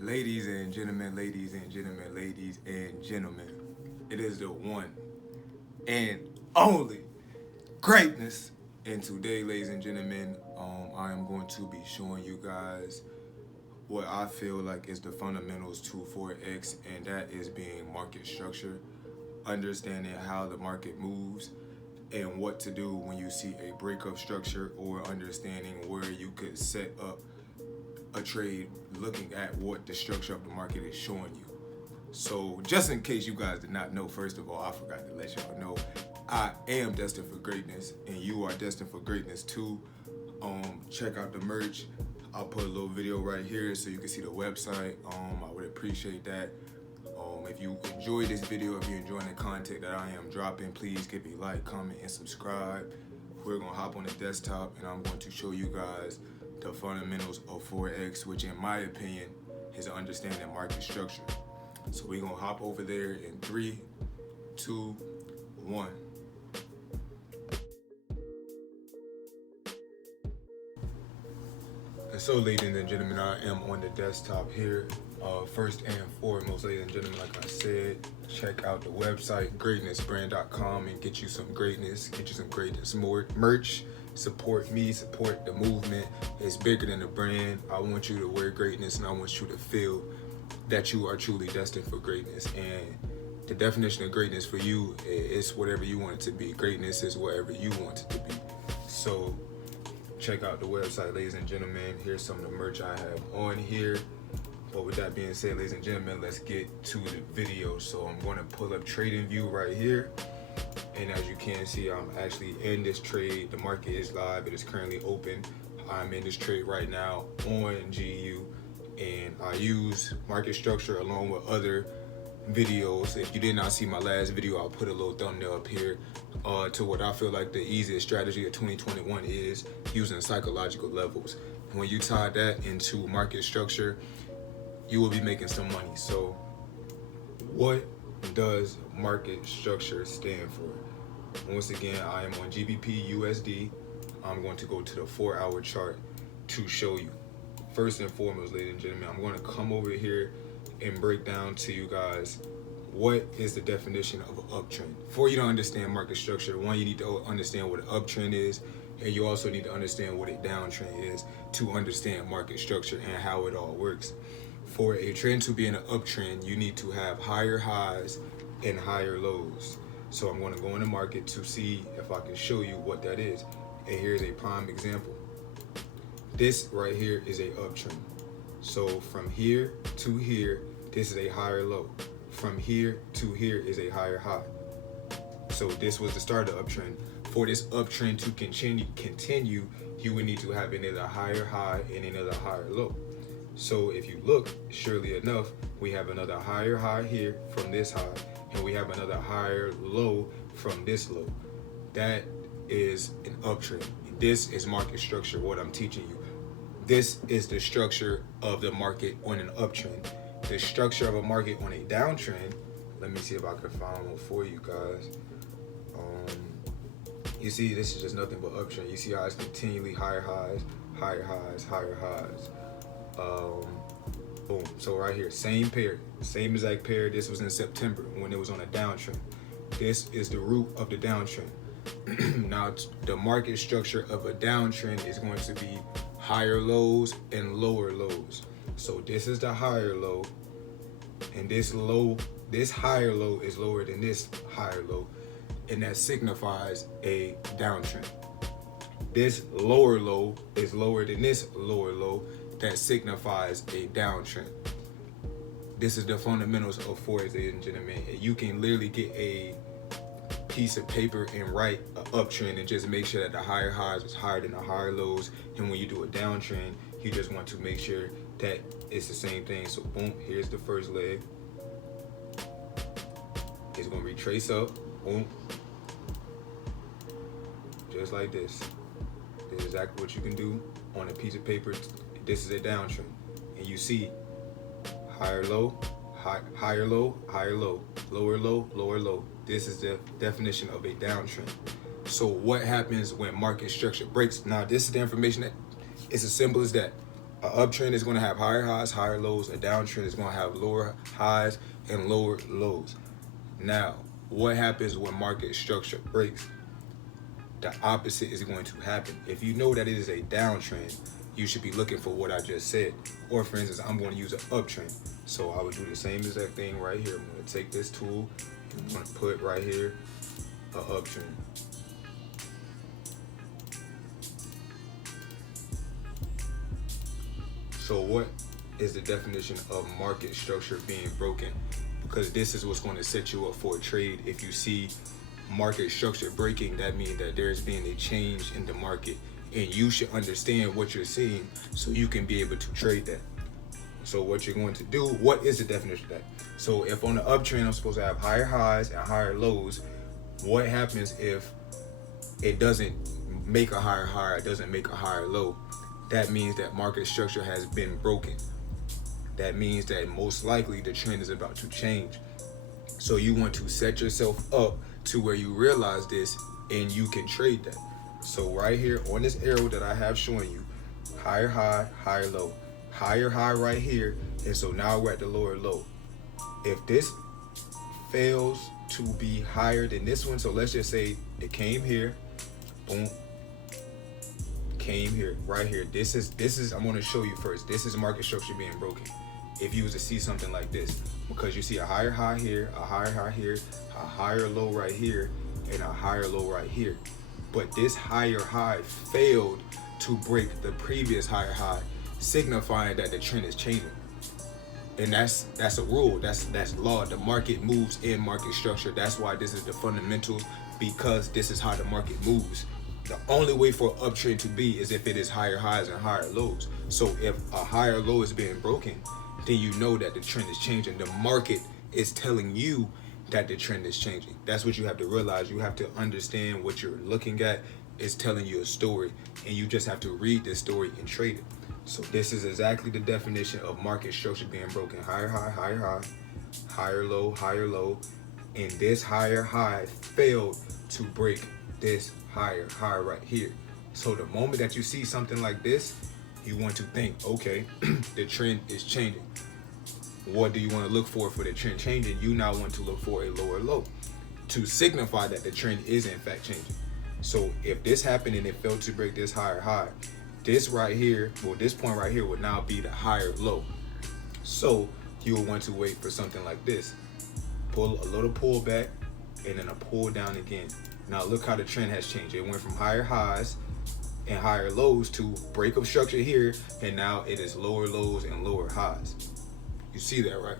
Ladies and gentlemen, ladies and gentlemen, ladies and gentlemen, it is the one and only greatness. And today, ladies and gentlemen, I am going to be showing you guys what I feel like is the fundamentals to Forex, and that is being market structure, understanding how the market moves, and what to do when you see a breakup structure, or understanding where you could set up a trade looking at what the structure of the market is showing you. So just in case you guys did not know, first of all, I forgot to let y'all know, I am destined for greatness, and you are destined for greatness too. Check out the merch. I'll put a little video right here so you can see the website. I would appreciate that. If you enjoy this video, if you're enjoying the content that I am dropping, please give me a like, comment, and subscribe. We're gonna hop on the desktop, and I'm going to show you guys the fundamentals of Forex, which in my opinion is understanding market structure. So we're gonna hop over there in 3, 2, 1. And so, ladies and gentlemen, I am on the desktop here. First and foremost, ladies and gentlemen, like I said, check out the website, grtnssbrand.com, and get you some greatness, more merch. Support me, support the movement. It's bigger than the brand. I want you to wear greatness, and I want you to feel that you are truly destined for greatness. And the definition of greatness for you is whatever you want it to be. Greatness is whatever you want it to be. So check out the website, ladies and gentlemen. Here's some of the merch I have on here. But with that being said, ladies and gentlemen, let's get to the video. So I'm going to pull up TradingView right here. And as you can see, I'm actually in this trade. The market is live. It is currently open. I'm in this trade right now on GU. And I use market structure along with other videos. If you did not see my last video, I'll put a little thumbnail up here to what I feel like the easiest strategy of 2021 is using psychological levels. When you tie that into market structure, you will be making some money. So what does market structure stand for? Once again, I am on GBP USD. I'm going to go to the 4-hour chart to show you. First and foremost, ladies and gentlemen, I'm going to come over here and break down to you guys what is the definition of an uptrend. For you to understand market structure, one, you need to understand what an uptrend is, and you also need to understand what a downtrend is to understand market structure and how it all works. For a trend to be in an uptrend, you need to have higher highs and higher lows. So I'm going to go in the market to see if I can show you what that is. And here's a prime example. This right here is a uptrend. So from here to here, this is a higher low. From here to here is a higher high. So this was the start of the uptrend. For this uptrend to continue, you would need to have another higher high and another higher low. So if you look, surely enough, we have another higher high here from this high, and we have another higher low from this low. That is an uptrend. This is market structure, what I'm teaching you. This is the structure of the market on an uptrend. The structure of a market on a downtrend, let me see if I can find one for you guys. You see, this is just nothing but uptrend. You see how it's continually higher highs, higher highs, higher highs. Boom. So right here, same pair, same exact pair. This was in September when it was on a downtrend. This is the root of the downtrend. Now, the market structure of a downtrend is going to be higher lows and lower lows. So this is the higher low, and this higher low is lower than this higher low, and that signifies a downtrend. This lower low is lower than this lower low. That signifies a downtrend. This is the fundamentals of Forex, ladies and gentlemen. You can literally get a piece of paper and write an uptrend and just make sure that the higher highs is higher than the higher lows. And when you do a downtrend, you just want to make sure that it's the same thing. So boom, here's the first leg. It's gonna retrace up, boom, just like this. This is exactly what you can do on a piece of paper. This is a downtrend, and you see higher low, higher low, higher low, lower low, lower low. This is the definition of a downtrend. So what happens when market structure breaks? Now, this is the information that it's as simple as that. An uptrend is going to have higher highs, higher lows. A downtrend is going to have lower highs and lower lows. Now, what happens when market structure breaks? The opposite is going to happen. If you know that it is a downtrend, you should be looking for what I just said. Or for instance, I'm going to use an uptrend. So I would do the same exact thing right here. I'm going to take this tool and I'm going to put right here an uptrend. So what is the definition of market structure being broken? Because this is what's going to set you up for a trade. If you see market structure breaking, that means that there's been a change in the market, and you should understand what you're seeing so you can be able to trade that. So what you're going to do, what is the definition of that? So if on the uptrend I'm supposed to have higher highs and higher lows, what happens if it doesn't make a higher high, it doesn't make a higher low? That means that market structure has been broken. That means that most likely the trend is about to change. So you want to set yourself up to where you realize this and you can trade that. So right here on this arrow that I have showing you, higher high, higher low, higher high right here, and so now we're at the lower low. If this fails to be higher than this one, so let's just say it came here, boom, came here, right here. This is I'm going to show you first. This is market structure being broken. If you was to see something like this, because you see a higher high here, a higher high here, a higher low right here, and a higher low right here. But this higher high failed to break the previous higher high, signifying that the trend is changing. And that's a rule, that's law. The market moves in market structure. That's why this is the fundamentals, because this is how the market moves. The only way for an uptrend to be is if it is higher highs and higher lows. So if a higher low is being broken, then you know that the trend is changing. The market is telling you that the trend is changing. That's what you have to realize. You have to understand what you're looking at is telling you a story, and you just have to read this story and trade it. So this is exactly the definition of market structure being broken. Higher high, higher high, higher low, and this higher high failed to break this higher high right here. So the moment that you see something like this, you want to think, okay, the trend is changing. What do you want to look for the trend changing? You now want to look for a lower low to signify that the trend is in fact changing. So if this happened and it failed to break this higher high, this right here, well, this point right here would now be the higher low. So you will want to wait for something like this. Pull a little pull back and then a pull down again. Now look how the trend has changed. It went from higher highs and higher lows to break of structure here, and now it is lower lows and lower highs. You see that, right?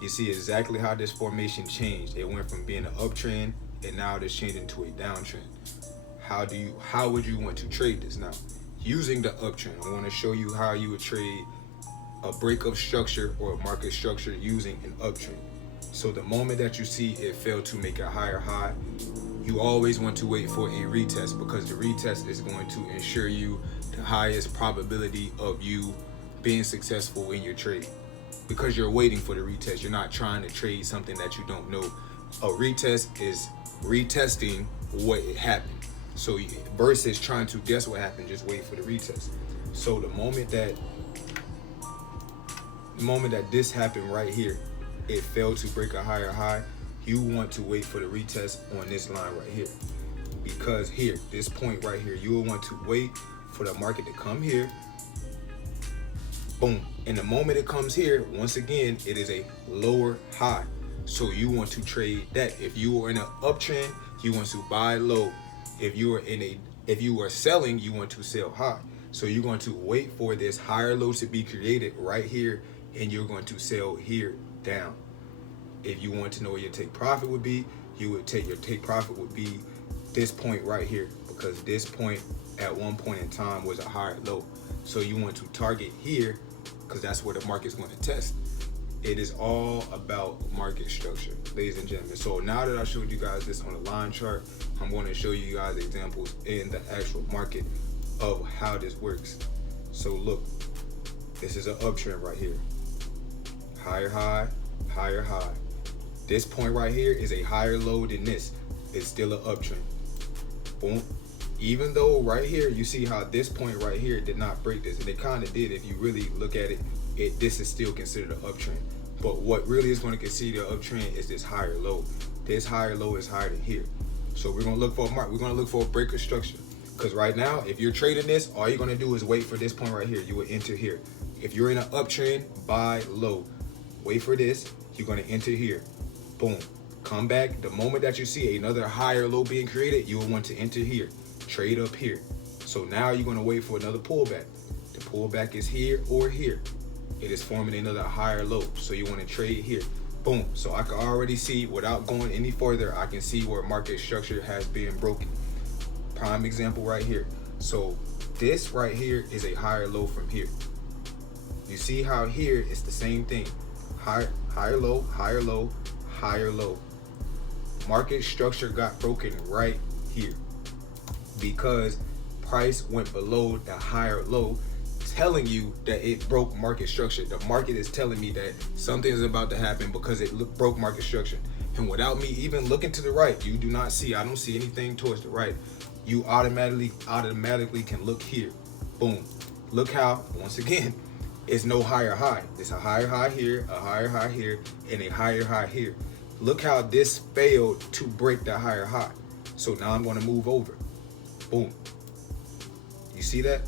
You see exactly how this formation changed. It went from being an uptrend and now it is changing to a downtrend. How would you want to trade this now? Using the uptrend, I want to show you how you would trade a break of structure or a market structure using an uptrend. So the moment that you see it fail to make a higher high, you always want to wait for a retest, because the retest is going to ensure you the highest probability of you being successful in your trade, because you're waiting for the retest. You're not trying to trade something that you don't know. A retest is retesting what happened. So versus trying to guess what happened, just wait for the retest. So the moment that this happened right here, it failed to break a higher high, you want to wait for the retest on this line right here. Because here, this point right here, you will want to wait for the market to come here. Boom. And the moment it comes here, once again, it is a lower high. So you want to trade that. If you are in an uptrend, you want to buy low. If you are selling, you want to sell high. So you're going to wait for this higher low to be created right here, and you're going to sell here down. If you want to know where your take profit would be, your take profit would be this point right here, because this point at one point in time was a higher low. So you want to target here, because that's where the market's going to test. It is all about market structure, ladies and gentlemen. So now that I showed you guys this on the line chart, I'm going to show you guys examples in the actual market of how this works. So look, this is an uptrend right here. Higher high, higher high. This point right here is a higher low than this. It's still an uptrend. Boom. even though right here, you see how this point right here did not break this, and it kind of did. If you really look at it, this is still considered an uptrend. But what really is going to consider an uptrend is this higher low. This higher low is higher than here. So we're going to look for a mark. We're going to look for a breaker structure. Because right now, if you're trading this, all you're going to do is wait for this point right here. You will enter here. If you're in an uptrend, buy low. Wait for this. You're going to enter here. Boom. Come back. The moment that you see another higher low being created, you will want to enter here. Trade up here. So now you're going to wait for another pullback. The pullback is here or here. It is forming another higher low. So you want to trade here. Boom. So I can already see, without going any further, I can see where market structure has been broken. Prime example right here. So this right here is a higher low from here. You see how here it's the same thing. Higher low, higher low, higher low. Market structure got broken right here because price went below the higher low, telling you that it broke market structure. The market is telling me that something is about to happen because it broke market structure. And without me even looking to the right, you do not see, I don't see anything towards the right. You automatically can look here. Boom. Look how, once again, it's no higher high. It's a higher high here, a higher high here, and a higher high here. Look how this failed to break that higher high. So now I'm going to move over. Boom. You see that?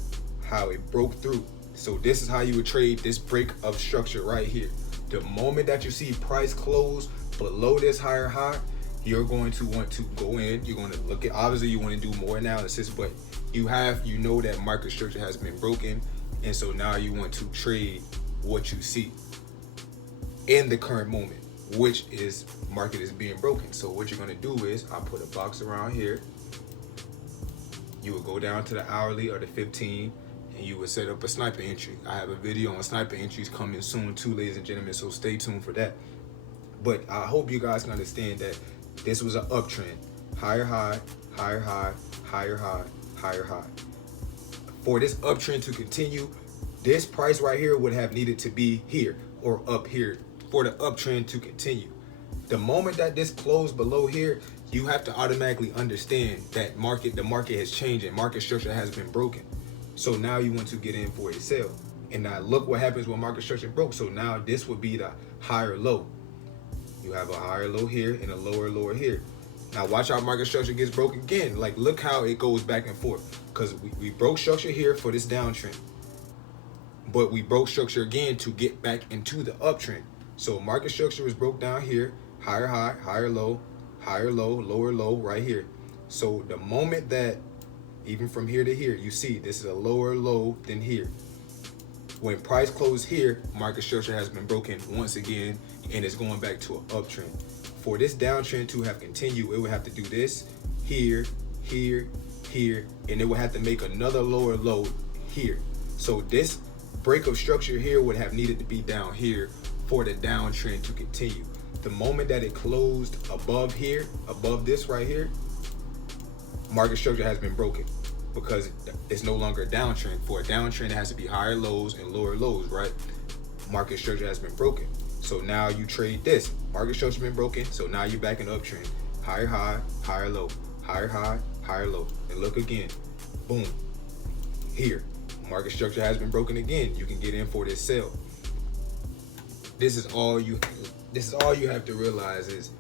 How it broke through. So this is how you would trade this break of structure right here. The moment that you see price close below this higher high, you're going to want to go in. You're going to look at, obviously you want to do more analysis, but you know that market structure has been broken. And so now you want to trade what you see in the current moment, which is market is being broken. So what you're going to do is, I'll put a box around here. You will go down to the hourly or the 15, and you would set up a sniper entry. I have a video on sniper entries coming soon too, ladies and gentlemen, so stay tuned for that. But I hope you guys can understand that this was an uptrend. Higher high, higher high, higher high, higher high. For this uptrend to continue, this price right here would have needed to be here or up here for the uptrend to continue. The moment that this closed below here, you have to automatically understand that the market has changed and market structure has been broken. So now you want to get in for a sell. And now look what happens when market structure broke. So now this would be the higher low. You have a higher low here and a lower lower here. Now watch how market structure gets broken again. Like, look how it goes back and forth. Because we broke structure here for this downtrend. But we broke structure again to get back into the uptrend. So market structure was broke down here. Higher high, higher low, lower low right here. So the moment that, even from here to here, you see this is a lower low than here. When price closed here, market structure has been broken once again, and it's going back to an uptrend. For this downtrend to have continued, it would have to do this here, here, here, and it would have to make another lower low here. So this break of structure here would have needed to be down here for the downtrend to continue. The moment that it closed above here, above this right here, market structure has been broken because it's no longer a downtrend. For a downtrend, it has to be higher lows and lower lows, right? Market structure has been broken. So now you trade this. Market structure has been broken, so now you're back in uptrend. Higher high, higher low, higher high, higher low. And look again, boom, here. Market structure has been broken again. You can get in for this sell. This is all you have to realize is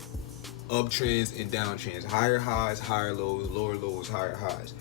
uptrends and downtrends. Higher highs, higher lows, lower lows, higher highs.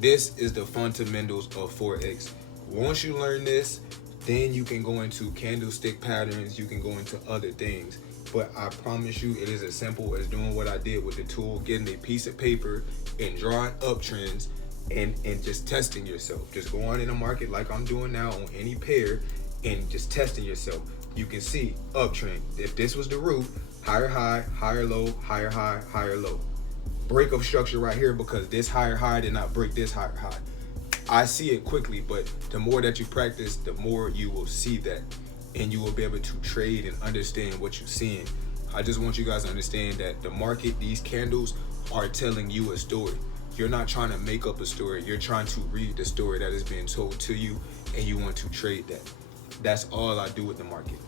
This is the fundamentals of Forex. Once you learn this, then you can go into candlestick patterns, you can go into other things. But I promise you, it is as simple as doing what I did with the tool, getting a piece of paper and drawing uptrends and just testing yourself. Just go on in the market like I'm doing now on any pair and just testing yourself. You can see uptrend. If this was the root, higher high, higher low, higher high, higher low. Break of structure right here because this higher high did not break this higher high. I see it quickly, but the more that you practice, the more you will see that, and you will be able to trade and understand what you're seeing. I just want you guys to understand that the market, these candles are telling you a story. You're not trying to make up a story. You're trying to read the story that is being told to you, and you want to trade that. That's all I do with the market.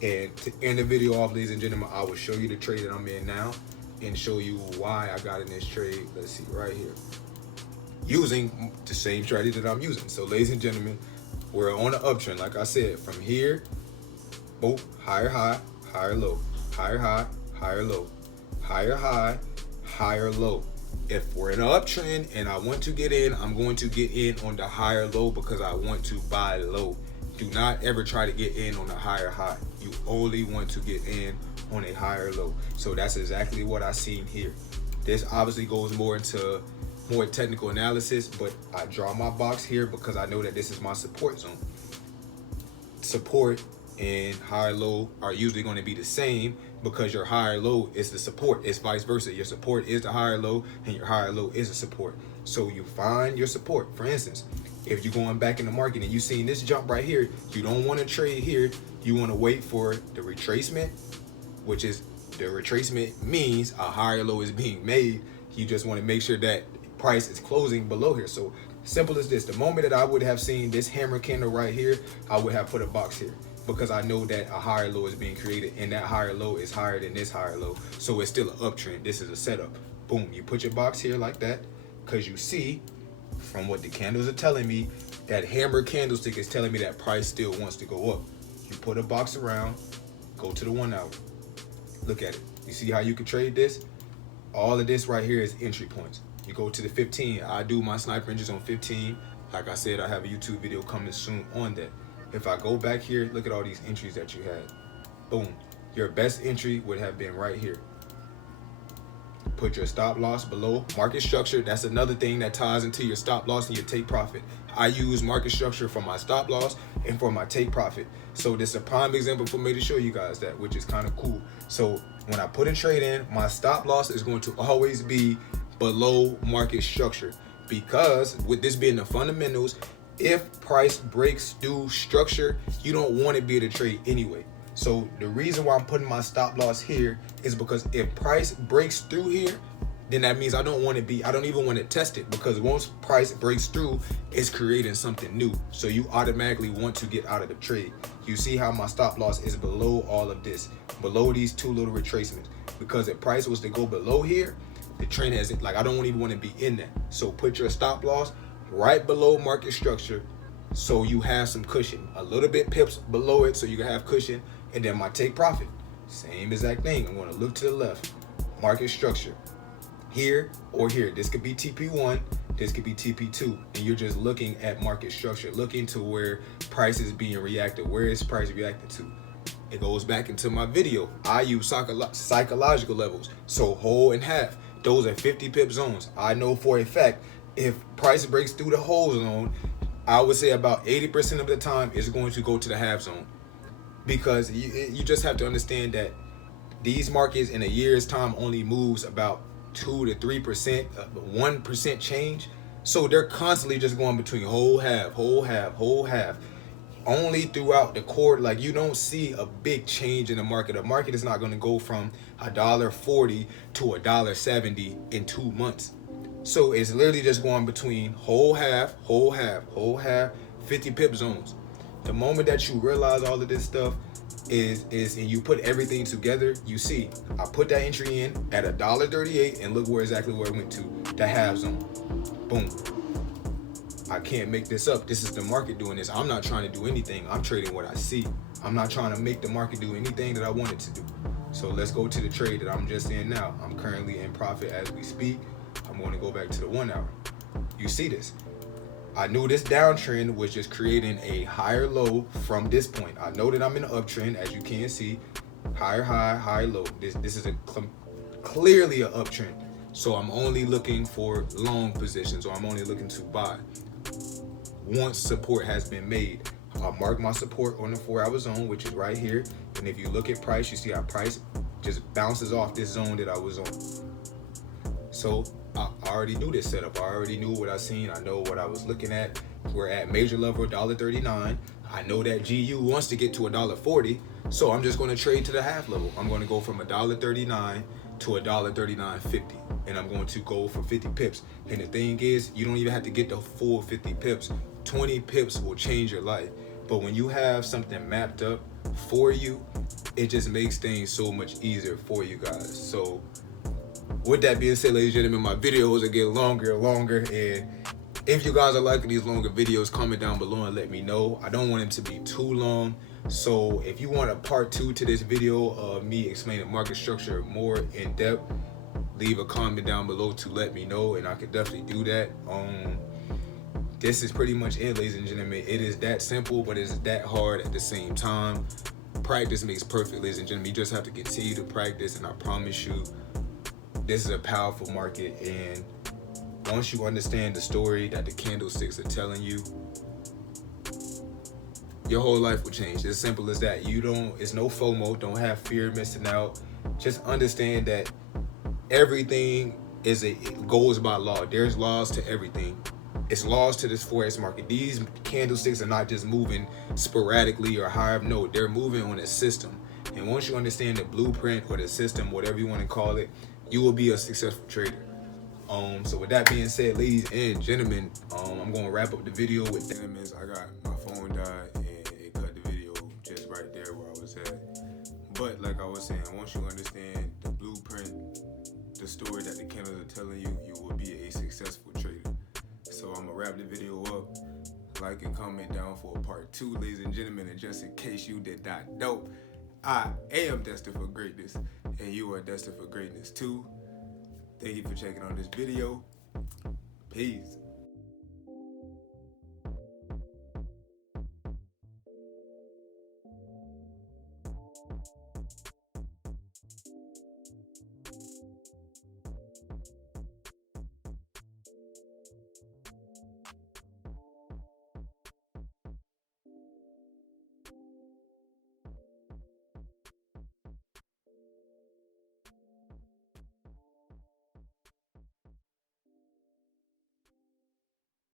And to end the video off, ladies and gentlemen, I will show you the trade that I'm in now and show you why I got in this trade. Let's see right here. using the same strategy that I'm using. So ladies and gentlemen, we're on an uptrend. Like I said, from here, boom, higher high, higher low, higher high, higher low, higher high, higher low. If we're in an uptrend and I want to get in, I'm going to get in on the higher low because I want to buy low. Do not ever try to get in on a higher high. You only want to get in on a higher low. So that's exactly what I seen here. This obviously goes more into more technical analysis, but I draw my box here because I know that this is my support zone. Support and higher low are usually going to be the same because your higher low is the support. It's vice versa. Your support is the higher low and your higher low is a support. So you find your support. For instance, if you're going back in the market and you seen this jump right here, you don't want to trade here. You want to wait for the retracement, which is the retracement means a higher low is being made. You just want to make sure that price is closing below here. So simple as this. The moment that I would have seen this hammer candle right here, I would have put a box here because I know that a higher low is being created and that higher low is higher than this higher low. So it's still an uptrend. This is a setup. Boom, you put your box here like that because you see from what the candles are telling me, that hammer candlestick is telling me that price still wants to go up. You put a box around, go to the 1 hour. Look at it. You see how you can trade this? All of this right here is entry points. You go to the 15. I do my sniper entries on 15. Like I said, I have a YouTube video coming soon on that. If I go back here, look at all these entries that you had. Boom. Your best entry would have been right here. Put your stop loss below market structure. That's another thing that ties into your stop loss and your take profit. I use market structure for my stop loss and for my take profit. So this is a prime example for me to show you guys that, which is kind of cool. So when I put a trade in, my stop loss is going to always be below market structure, because with this being the fundamentals, if price breaks through structure, you don't want to be able to trade anyway. So the reason why I'm putting my stop loss here is because if price breaks through here, then that means I don't even want to test it, because once price breaks through, it's creating something new. So you automatically want to get out of the trade. You see how my stop loss is below all of this, below these two little retracements, because if price was to go below here, the trend has it. Like, I don't even want to be in that. So put your stop loss right below market structure so you have some cushion, a little bit pips below it so you can have cushion. And then my take profit, same exact thing. I'm going to look to the left, market structure, here or here. This could be TP1, this could be TP2, and you're just looking at market structure, looking to where price is being reacted. Where is price reacted to? It goes back into my video. I use psychological levels. So whole and half, those are 50 pip zones. I know for a fact if price breaks through the whole zone, I would say about 80% of the time it's going to go to the half zone. Because you just have to understand that these markets in a year's time only moves about 2 to 3%, 1% change. So they're constantly just going between whole half, whole half, whole half. Only throughout the quarter, like, you don't see a big change in the market. The market is not going to go from $1.40 to $1.70 in 2 months. So it's literally just going between whole half, whole half, whole half, 50 pip zones. The moment that you realize all of this stuff is and you put everything together, you see, I put that entry in at $1.38 and look exactly where it went to, the half zone. Boom. I can't make this up. This is the market doing this. I'm not trying to do anything. I'm trading what I see. I'm not trying to make the market do anything that I want it to do. So let's go to the trade that I'm just in now. I'm currently in profit as we speak. I'm going to go back to the 1 hour. You see this. I knew this downtrend was just creating a higher low from this point. I know that I'm in an uptrend, as you can see. Higher high, higher low. This is clearly an uptrend. So I'm only looking for long positions, or I'm only looking to buy once support has been made. I'll mark my support on the 4 hour zone, which is right here. And if you look at price, you see how price just bounces off this zone that I was on. So I already knew this setup. I already knew what I seen. I know what I was looking at. We're at major level $1.39. I know that GU wants to get to $1.40. So I'm just going to trade to the half level. I'm going to go from $1.39 to $1.39.50. And I'm going to go for 50 pips. And the thing is, you don't even have to get the full 50 pips. 20 pips will change your life. But when you have something mapped up for you, it just makes things so much easier for you guys. So with that being said, ladies and gentlemen, my videos are getting longer and longer, and If you guys are liking these longer videos, comment down below and let me know. I don't want them to be too long. So if you want a part 2 to this video of me explaining market structure more in depth, leave a comment down below to let me know, and I could definitely do that. This is pretty much it, ladies and gentlemen. It is that simple, but it's that hard at the same time. Practice makes perfect, ladies and gentlemen. You just have to continue to practice, and I promise you, this is a powerful market. And once you understand the story that the candlesticks are telling you, your whole life will change. It's as simple as that. It's no FOMO. Don't have fear of missing out. Just understand that everything goes by law. There's laws to everything. It's laws to this Forex market. These candlesticks are not just moving sporadically or however. No, they're moving on a system. And once you understand the blueprint or the system, whatever you want to call it, you will be a successful trader. So with that being said, ladies and gentlemen, I'm going to wrap up the video with that. I got my phone died and it cut the video just right there where I was at. But like I was saying, once you understand the blueprint, the story that the candles are telling you, you will be a successful trader. So I'm gonna wrap the video up. Like and comment down for a part 2, ladies and gentlemen. And just in case you did not know, I am destined for greatness, and you are destined for greatness too. Thank you for checking out this video. Peace.